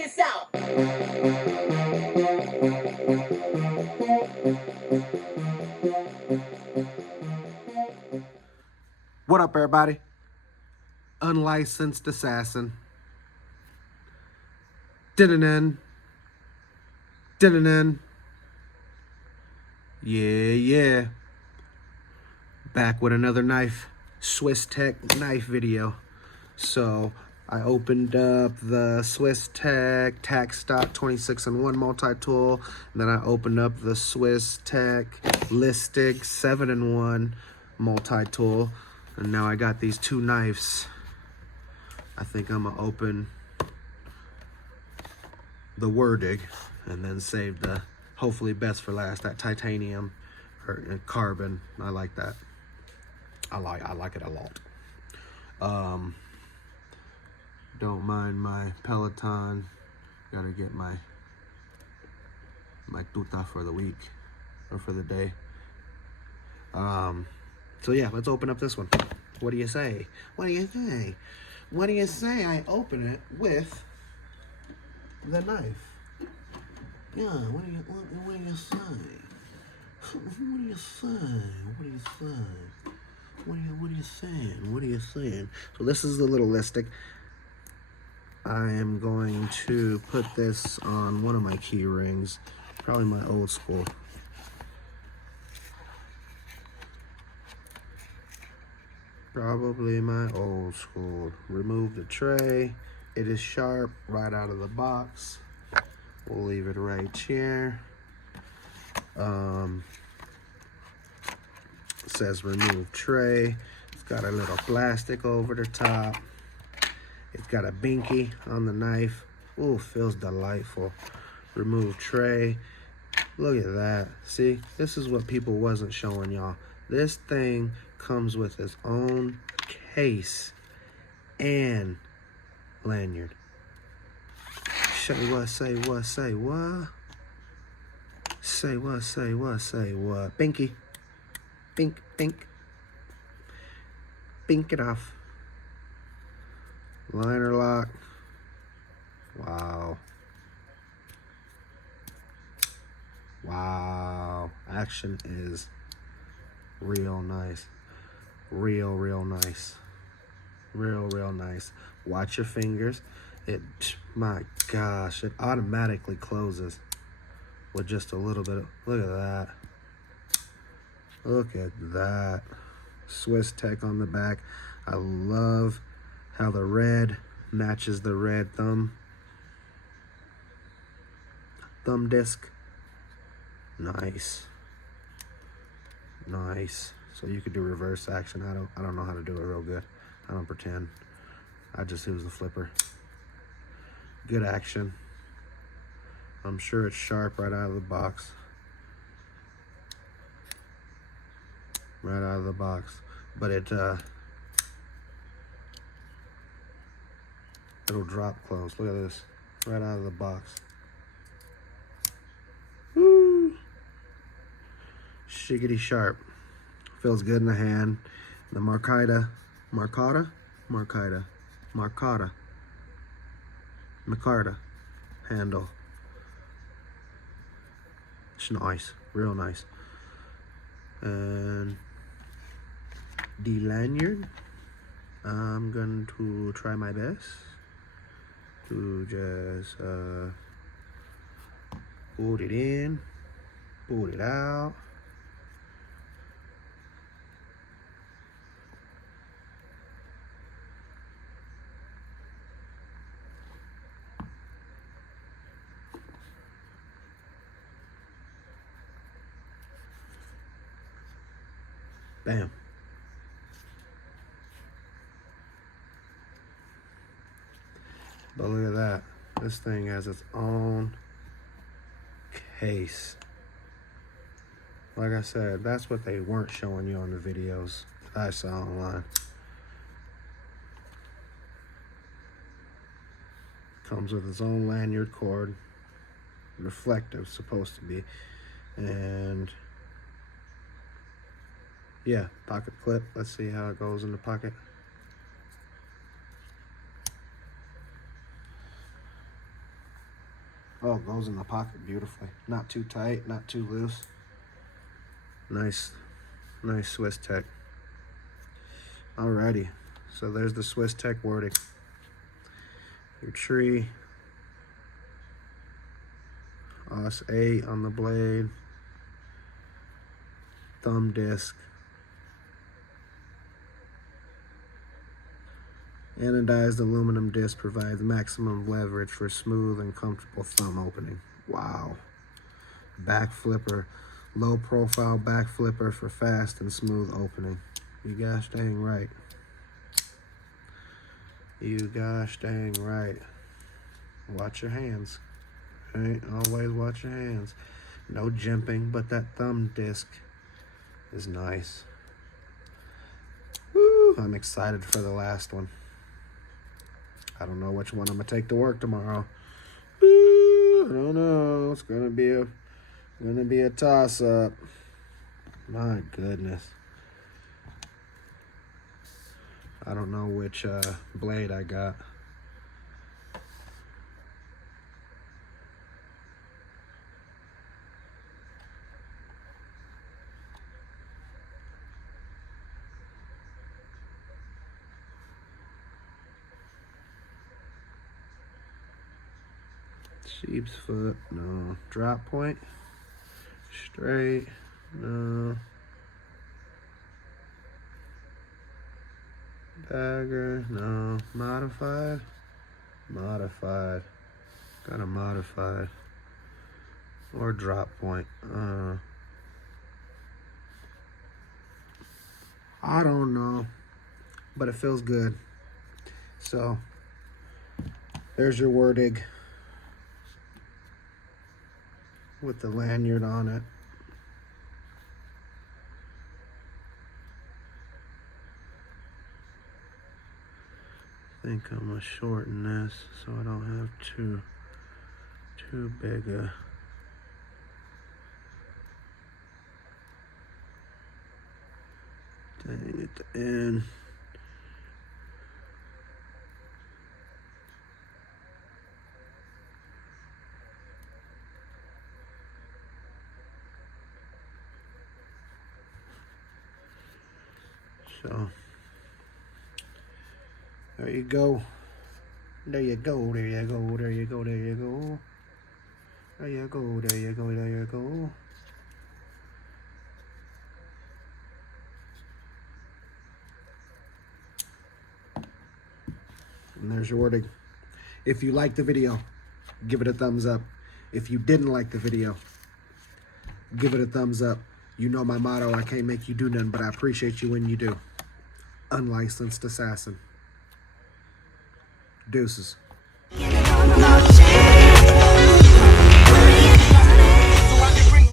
this out. What up, everybody? Unlicensed assassin. Dun-dun-dun. Dun-dun-dun. Yeah. Back with another knife. SwissTech knife video. So, I opened up the SwissTech Tac Stock 26-in-1 multi-tool. And then I opened up the SwissTech Listig 7-in-1 multi-tool. And now I got these two knives. I think I'm going to open the Wurdig and then save the, hopefully best for last, that titanium or carbon. I like that. I like it a lot. Don't mind my Peloton. Gotta get my tuta for the week or for the day. So yeah, let's open up this one. What do you say? What do you say? What do you say I open it with the knife? Yeah, what do you say? What do you say? What do you say? What are you saying? What are you saying? So this is the little listic. I am going to put this on one of my key rings, probably my old school. Probably my old school. Remove the tray. It is sharp right out of the box. We'll leave it right here. It says remove tray. It's got a little plastic over the top. It's got a binky on the knife. Ooh, feels delightful. Remove tray. Look at that. See, this is what people wasn't showing y'all. This thing comes with its own case and lanyard. Say what, say what, say what? Say what, say what, say what? Binky. Bink, bink. Bink it off. Liner lock. Wow. Wow. Action is real nice. Real nice. Real nice. Watch your fingers. My gosh, it automatically closes with just a little bit of, look at that. Look at that. SwissTech on the back. I love how the red matches the red thumb disc. Nice. So you could do reverse action. I don't know how to do it real good. I don't pretend. I just use the flipper. Good action. I'm sure it's sharp right out of the box. Right out of the box. But it'll drop close. Look at this. Right out of the box. Woo! Shiggity sharp. Feels good in the hand. The Marcata handle. It's nice, real nice. And the lanyard, I'm going to try my best to just put it in, put it out. Bam. But look at that. This thing has its own case. Like I said, that's what they weren't showing you on the videos that I saw online. Comes with its own lanyard cord. Reflective, supposed to be. And yeah, pocket clip. Let's see how it goes in the pocket. Oh, it goes in the pocket beautifully. Not too tight, not too loose. Nice, nice SwissTech. Alrighty, so there's the SwissTech Wurdig. Your tree. Os 8 on the blade. Thumb disc. Anodized aluminum disc provides maximum leverage for smooth and comfortable thumb opening. Wow. Back flipper. Low profile back flipper for fast and smooth opening. You gosh dang right. You gosh dang right. Watch your hands. Right? Always watch your hands. No jimping, but that thumb disc is nice. Woo! I'm excited for the last one. I don't know which one I'm gonna take to work tomorrow. Woo! I don't know. It's gonna be a toss-up. My goodness. I don't know which blade I got. Sheep's foot, no. Drop point, straight, no. Dagger, no. Modified, modified. Got a modified. Or drop point. I don't know, but it feels good. So, there's your Wurdig with the lanyard on it. I think I'm gonna shorten this so I don't have too big a thing at the end. So there you go. There you go, there you go, there you go, there you go. There you go, there you go, there you go. And there's your Wurdig. If you liked the video, give it a thumbs up. If you didn't like the video, give it a thumbs up. You know my motto, I can't make you do nothing, but I appreciate you when you do. Unlicensed assassin. Deuces.